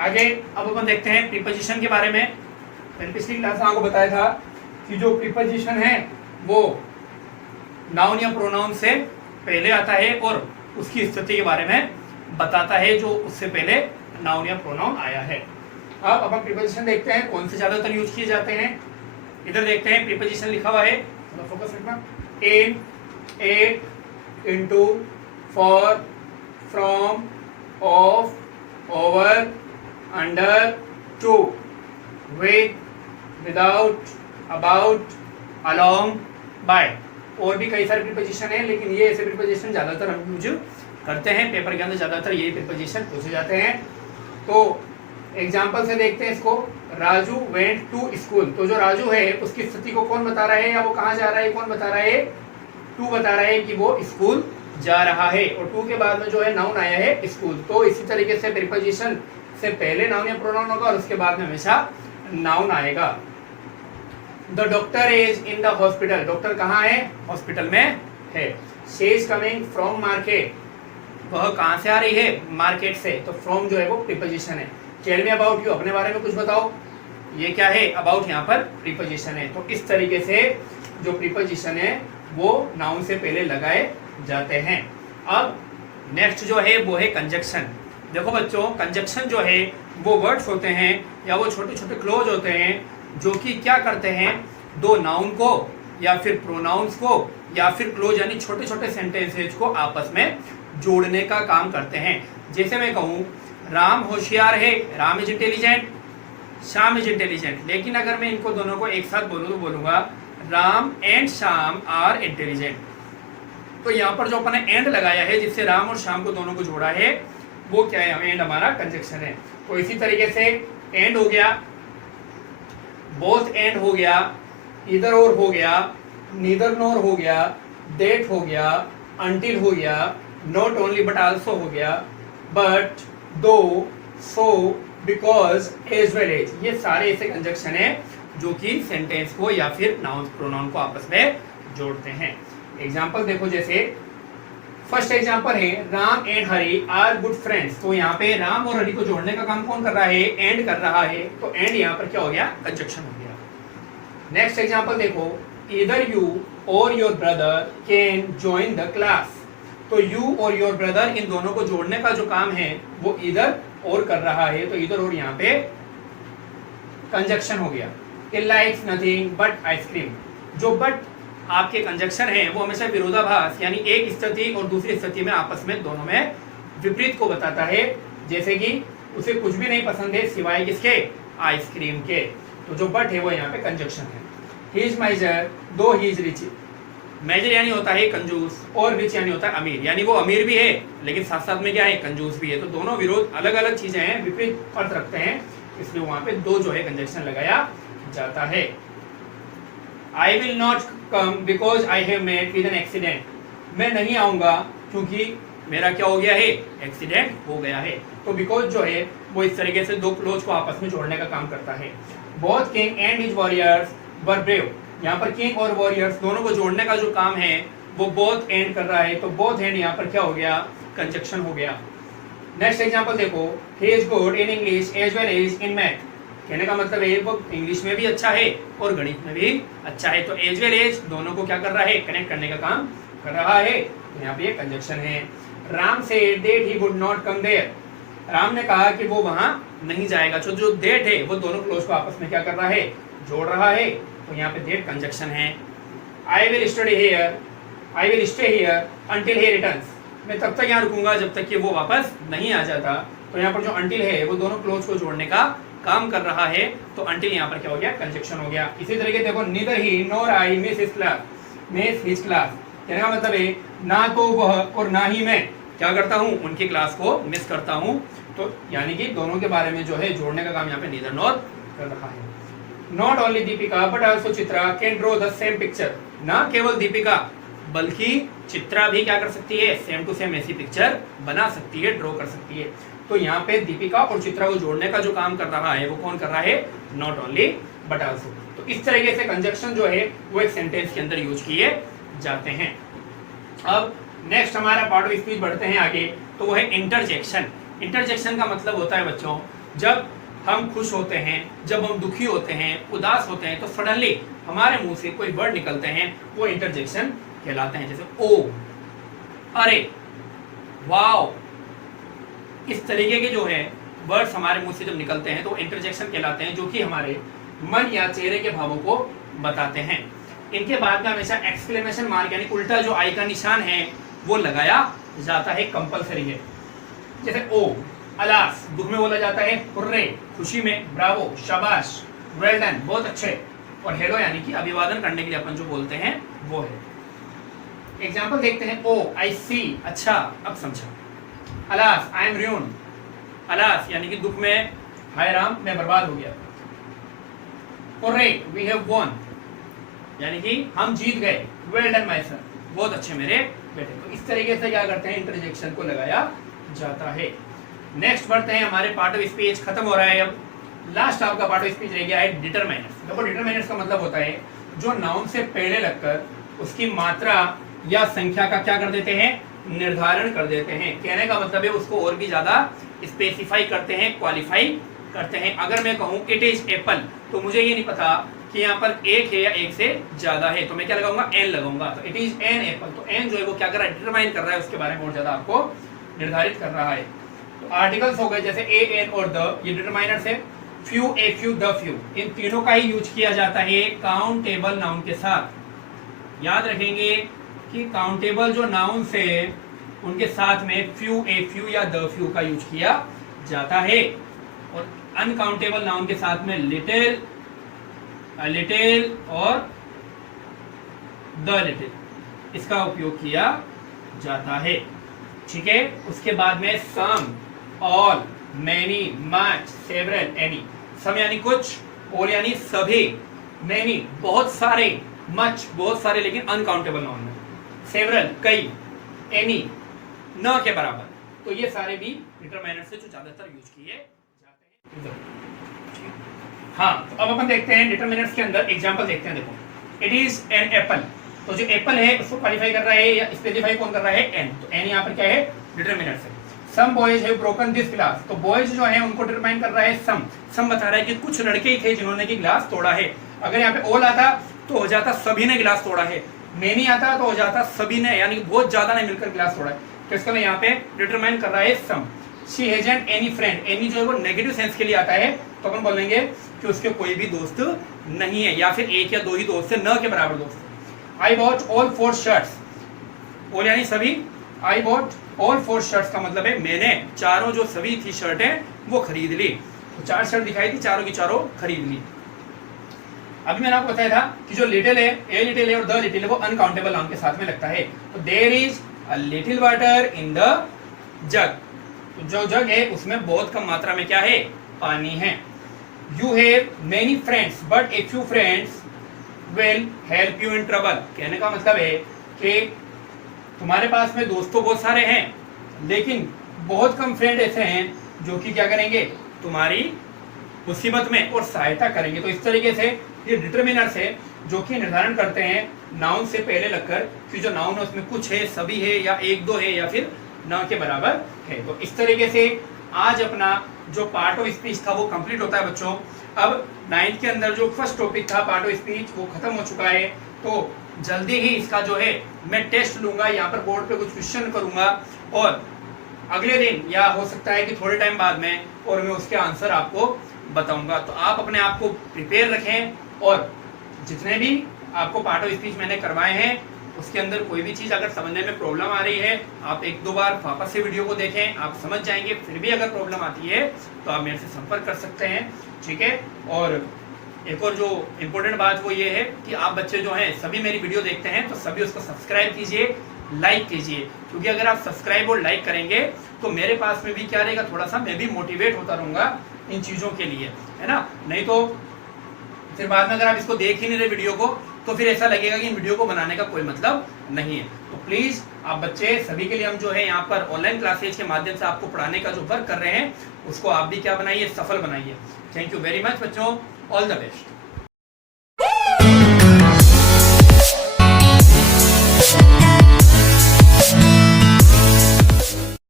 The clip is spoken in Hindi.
आगे अब अपन देखते हैं प्रीपोजिशन के बारे में। मैंने पिछली क्लास में आपको बताया था कि जो प्रीपोजिशन है वो नाउन या प्रोनाउन से पहले आता है और उसकी स्थिति के बारे में बताता है जो उससे पहले नाउन या प्रोनाउन आया है। अब अपन प्रीपोजिशन देखते हैं कौन से ज्यादातर यूज किए जाते हैं। इधर देखते हैं प्रीपोजिशन लिखा हुआ है, फोकस रखना। In, at, into, for, from, of, over, under, to, with, without, about, along, by. और भी कई सारे प्रीपोजिशन है, लेकिन ये ऐसे प्रीपोजिशन ज्यादातर हम यूज करते हैं। पेपर के अंदर ज्यादातर यही प्रीपोजिशन पूछे जाते हैं। तो एग्जाम्पल से देखते हैं इसको। राजू वेंट टू स्कूल, तो जो राजू है उसकी स्थिति को कौन बता रहा है या वो कहाँ जा रहा है, कौन बता रहा है? टू बता रहा है कि वो स्कूल जा रहा है, और टू के बाद में जो है नाउन आया है स्कूल। तो इसी तरीके से प्रीपोजिशन से पहले नाउन या प्रोनाउन होगा और उसके बाद में हमेशा नाउन आएगा। The doctor is in the hospital, doctor कहाँ है? हॉस्पिटल में है। She is coming from market, वह कहाँ से आ रही है? मार्केट से। तो फ्रॉम जो है वो प्रीपोजिशन है। टेल मी अबाउट यू, अपने बारे में कुछ बताओ, ये क्या है? अबाउट यहाँ पर प्रीपोजिशन है। तो इस तरीके से जो प्रीपोजिशन है वो नाउन से पहले लगाए जाते हैं। अब नेक्स्ट जो है वो है कंजक्शन। देखो बच्चों, कंजक्शन जो है वो वर्ड्स होते हैं या वो छोटे छोटे क्लोज होते हैं जो कि क्या करते हैं, दो नाउन को या फिर प्रोनाउंस को या फिर क्लोज यानी छोटे छोटे सेंटेंसेज को आपस में जोड़ने का काम करते हैं। जैसे मैं कहूँ राम होशियार है, Ram is intelligent, Shyam is intelligent. लेकिन अगर मैं इनको दोनों को एक साथ बोलूँ तो बोलूंगा Ram and Shyam are intelligent. तो यहाँ पर जो अपन ने एंड लगाया है जिससे राम और श्याम को दोनों को जोड़ा है वो क्या है? एंड हमारा कंजक्शन है। तो इसी तरीके से एंड हो गया, बोथ एंड हो गया, इधर और हो गया, नीदर नोर हो गया, देट हो गया, अंटिल हो गया, नॉट ओनली बट आल्सो हो गया, बट, दो, सो, बिकॉज, एज वेल एज। ये सारे ऐसे कंजक्शन है जो कि सेंटेंस को या फिर नाउन प्रोनाउन को आपस में जोड़ते हैं। एग्जाम्पल देखो, जैसे फर्स्ट एग्जाम्पल है Ram and Hari are good friends. तो यहाँ पे राम और हरी को जोड़ने का काम कौन कर रहा है? एंड कर रहा है। तो एंड यहाँ पर क्या हो गया? कंजक्शन हो गया। नेक्स्ट एग्जाम्पल देखो, ईदर यू और your brother can join the class. तो यू और योर ब्रदर इन दोनों को जोड़ने का जो काम है वो ईदर और कर रहा है। तो ईदर और यहाँ पे कंजक्शन हो गया। He likes nothing but ice cream. जो बट आपके कंजक्शन है वो हमेशा विरोधाभास यानी एक स्थिति और दूसरी स्थिति में आपस में दोनों में विपरीत को बताता है। जैसे कि उसे कुछ भी नहीं पसंद है सिवाय किसके? आइसक्रीम के। तो जो बट है वो यहाँ पे कंजक्शन है। He is miser though he is rich। Major यानी होता है कंजूस और रिच यानी होता है अमीर, यानी वो अमीर भी है लेकिन साथ साथ में क्या है? कंजूस भी है। तो दोनों विरोध अलग अलग चीजें हैं, विपरीत अर्थ रखते हैं, इसलिए वहां पे दो जो है कंजक्शन लगाया जाता है। I will not come because I have met with an accident. मैं नहीं आऊंगा क्योंकि मेरा क्या हो गया है? एक्सीडेंट हो गया है। तो बिकॉज जो है वो इस तरीके से दो क्लोज को आपस में जोड़ने का काम करता है। Both king and his warriors were brave. यहाँ पर किंग और वॉरियर्स दोनों को जोड़ने का जो काम है वो बोथ एंड कर रहा है। तो बोथ एंड यहाँ पर क्या हो गया? कंजक्शन हो गया। नेक्स्ट एग्जांपल देखो, he is good in English as well as in math. कहने का मतलब है वो इंग्लिश में भी अच्छा है और गणित में भी अच्छा है। तो एज वेल एज दोनों को क्या कर रहा है? कनेक्ट करने का काम कर रहा है। तो यहाँ पे ये कंजक्शन है। Ram said that he would not come there. Ram ने कहा कि वो वहां नहीं जाएगा। तो जो दैट है वो दोनों क्लोज को आपस में क्या कर रहा है? जोड़ रहा है। तो यहाँ पे दैट कंजक्शन है। I will study here, I will stay here until he returns. मैं तब तक यहाँ रुकूंगा जब तक कि वो वापस नहीं आ जाता। तो यहाँ पर जो अंटिल है वो दोनों क्लोज को जोड़ने का काम कर रहा है। तो अंटिल यहाँ पर क्या हो गया? कंजक्शन हो गया। इसी तरीके देखो, neither he nor I miss his class, miss his class. कहने का मतलब है ना तो वह और ना ही मैं क्या करता हूँ? उनकी क्लास को मिस करता हूँ। तो यानी कि दोनों के बारे में जो है जोड़ने का काम यहाँ पे नीदर नॉर कर रहा है। Not only Deepika but also Chitra can draw the same picture. ना केवल दीपिका बल्कि चित्रा भी क्या कर सकती है? सेम टू सेम ऐसी पिक्चर बना सकती है, ड्रॉ कर सकती है। तो यहाँ पे दीपिका और चित्रा को जोड़ने का जो काम कर रहा है वो कौन कर रहा है? Not only but also. तो इस तरीके से कंजक्शन जो है वो एक सेंटेंस के अंदर यूज किए जाते हैं। अब नेक्स्ट हमारा पार्ट ऑफ स्पीच बढ़ते हैं आगे, तो वो है इंटरजेक्शन। इंटरजेक्शन का मतलब होता है बच्चों जब हम खुश होते हैं, जब हम दुखी होते हैं, उदास होते हैं, तो सडनली हमारे मुंह से कोई वर्ड निकलते हैं, वो इंटरजेक्शन कहलाते हैं। जैसे ओ, अरे, वाओ, इस तरीके के जो है वर्ड्स हमारे मुंह से जब निकलते हैं तो इंटरजेक्शन कहलाते हैं, जो कि हमारे मन या चेहरे के भावों को बताते हैं। इनके बाद में हमेशा एक्सक्लेमेशन मार्क यानी उल्टा जो आई का निशान है वो लगाया जाता है, कंपलसरी है। जैसे ओ, अलास, दुख में बोला जाता है हुर्रे, खुशी में ब्रावो, शाबाश, वेल डन, बहुत अच्छे, और हेलो यानी कि अभिवादन करने के लिए अपन जो बोलते हैं वो है। एग्जाम्पल देखते हैं। ओ, आई सी, अच्छा, अब समझा। Alas, I am ruin, alas यानी कि दुख में, हाय राम, मैं बर्बाद हो गया। हुर्रे, वी हैव वॉन, यानी कि हम जीत गए। वेल डन माय सन, बहुत अच्छे मेरे बेटे। तो इस तरीके से क्या करते हैं, इंटरजेक्शन को लगाया जाता है। नेक्स्ट बढ़ते हैं, हमारे पार्ट ऑफ स्पीच खत्म हो रहा है। अब लास्ट आपका पार्ट ऑफ स्पीच रह गया है डिटरमिनर्स। देखो डिटरमिनर्स का मतलब होता है जो नाउन से पहले लगकर उसकी मात्रा या संख्या का क्या कर देते हैं, निर्धारण कर देते हैं। कहने का मतलब है उसको और भी ज्यादा स्पेसिफाई करते हैं, क्वालिफाई करते हैं। अगर मैं कहूं इट इज एप्पल, तो मुझे ये नहीं पता कि यहाँ पर एक है या एक से ज्यादा है, तो मैं क्या लगाऊंगा, एन लगाऊंगा। तो इट इज एन एप्पल, तो एन जो है वो क्या कर रहा है, डिटरमाइन कर रहा है, उसके बारे में और ज्यादा आपको निर्धारित कर रहा है। तो आर्टिकल्स हो गए जैसे ए, एन और द, ये डिटरमाइनर्स है। Few, a few, the few, इन तीनों का ही यूज किया जाता है काउंटेबल नाउन के साथ। याद रखेंगे कि काउंटेबल जो नाउन से उनके साथ में फ्यू, ए फ्यू या द फ्यू का यूज किया जाता है, और अनकाउंटेबल नाउन के साथ में लिटिल, लिटिल और द लिटिल, इसका उपयोग किया जाता है। ठीक है। उसके बाद में some, all, many, much, several, any. Some यानी कुछ, ऑल यानी सभी, मैनी बहुत सारे, मच बहुत सारे लेकिन अनकाउंटेबल नाउन में, सेवरल कई, एनी न के बराबर। तो ये सारे भी डिटरमिनर से जो ज्यादातर यूज किए जाते हैं। हाँ, तो अब अपन देखते हैं डिटरमिनर्स के अंदर एग्जांपल देखते हैं। देखो, इट इज एन एप्पल, तो जो एप्पल है उसको क्वालिफाई कर रहा है या स्पेसिफाई कौन कर रहा है, एन। तो एन यहाँ पर क्या है, डिटरमिनर से। Some boys have broken this glass, तो बॉयज जो है उनको डिटरमाइन कर रहा है सम। सम बता रहा है कि कुछ लड़के ही थे जिन्होंने की गिलास तोड़ा है। अगर यहाँ पे ऑल आता तो हो जाता सभी ने गिलास तोड़ा है, मैनी आता तो हो जाता सभी ने, यानी बहुत ज्यादा ने मिलकर गिलास तोड़ा है। तो इसका मैं यहाँ पे डिटरमाइन कर रहा है some. She hasn't any friend, any जो है वो नेगेटिव सेंस के लिए आता है, तो अपन बोलेंगे कि उसके कोई भी दोस्त नहीं है, या फिर एक या दो ही दोस्त है, न के बराबर दोस्त। I bought all 4 shirts, all यानी सभी, आई बॉट ऑल 4 शर्ट्स का मतलब है मैंने चारों जो सभी थी शर्टें वो खरीद ली। तो 4 शर्ट दिखाई थी, चारों की चारों खरीद ली। अभी मैंने आपको बताया था कि जो लिटिल है, ए लिटिल है और द लिटिल है, वो अनकाउंटेबल नाउन के साथ में लगता है। तो there is a little water in the jug, तो जो जग है उसमें बहुत कम मात्रा में क्या है, पानी है। You have many friends but a few friends will help you in trouble, कहने का मतलब है कि तुम्हारे पास में दोस्त तो बहुत सारे हैं लेकिन बहुत कम फ्रेंड ऐसे हैं जो कि क्या करेंगे, तुम्हारी मुसीबत में और सहायता करेंगे। तो इस तरीके से ये डिटरमिनर्स है जो कि निर्धारण करते हैं नाउन से पहले लगकर कि जो नाउन है उसमें कुछ है, सभी है, या एक दो है, या फिर न के बराबर है। तो इस तरीके से आज अपना जो पार्ट ऑफ स्पीच था वो कंप्लीट होता है बच्चों। अब 9th के अंदर जो फर्स्ट टॉपिक था पार्ट ऑफ स्पीच वो खत्म हो चुका है। तो जल्दी ही इसका जो है मैं टेस्ट लूंगा, यहाँ पर बोर्ड पे कुछ क्वेश्चन करूंगा और अगले दिन या हो सकता है कि थोड़े टाइम बाद में, और मैं उसके आंसर आपको बताऊंगा। तो आप अपने आप को प्रिपेयर रखें और जितने भी आपको पार्ट ऑफ स्पीच मैंने करवाए हैं उसके अंदर कोई भी चीज़ अगर समझने में प्रॉब्लम आ रही है, आप 1-2 बार वापस से वीडियो को देखें, आप समझ जाएंगे। फिर भी अगर प्रॉब्लम आती है तो आप मेरे से संपर्क कर सकते हैं, ठीक है। और एक और जो इम्पोर्टेंट बात वो ये है कि आप बच्चे जो हैं सभी मेरी वीडियो देखते हैं तो सभी उसको सब्सक्राइब कीजिए, लाइक कीजिए, क्योंकि अगर आप सब्सक्राइब और लाइक करेंगे तो मेरे पास में भी क्या रहेगा, थोड़ा सा मैं भी मोटिवेट होता रहूँगा इन चीज़ों के लिए, है ना। नहीं तो फिर बाद में अगर आप इसको देख ही नहीं रहे वीडियो को तो फिर ऐसा लगेगा कि इन वीडियो को बनाने का कोई मतलब नहीं है। तो प्लीज़ आप बच्चे सभी के लिए हम जो है यहाँ पर ऑनलाइन क्लासेज के माध्यम से आपको पढ़ाने का जो वर्क कर रहे हैं उसको आप भी क्या बनाइए, सफल बनाइए। थैंक यू वेरी मच बच्चों, ऑल द बेस्ट।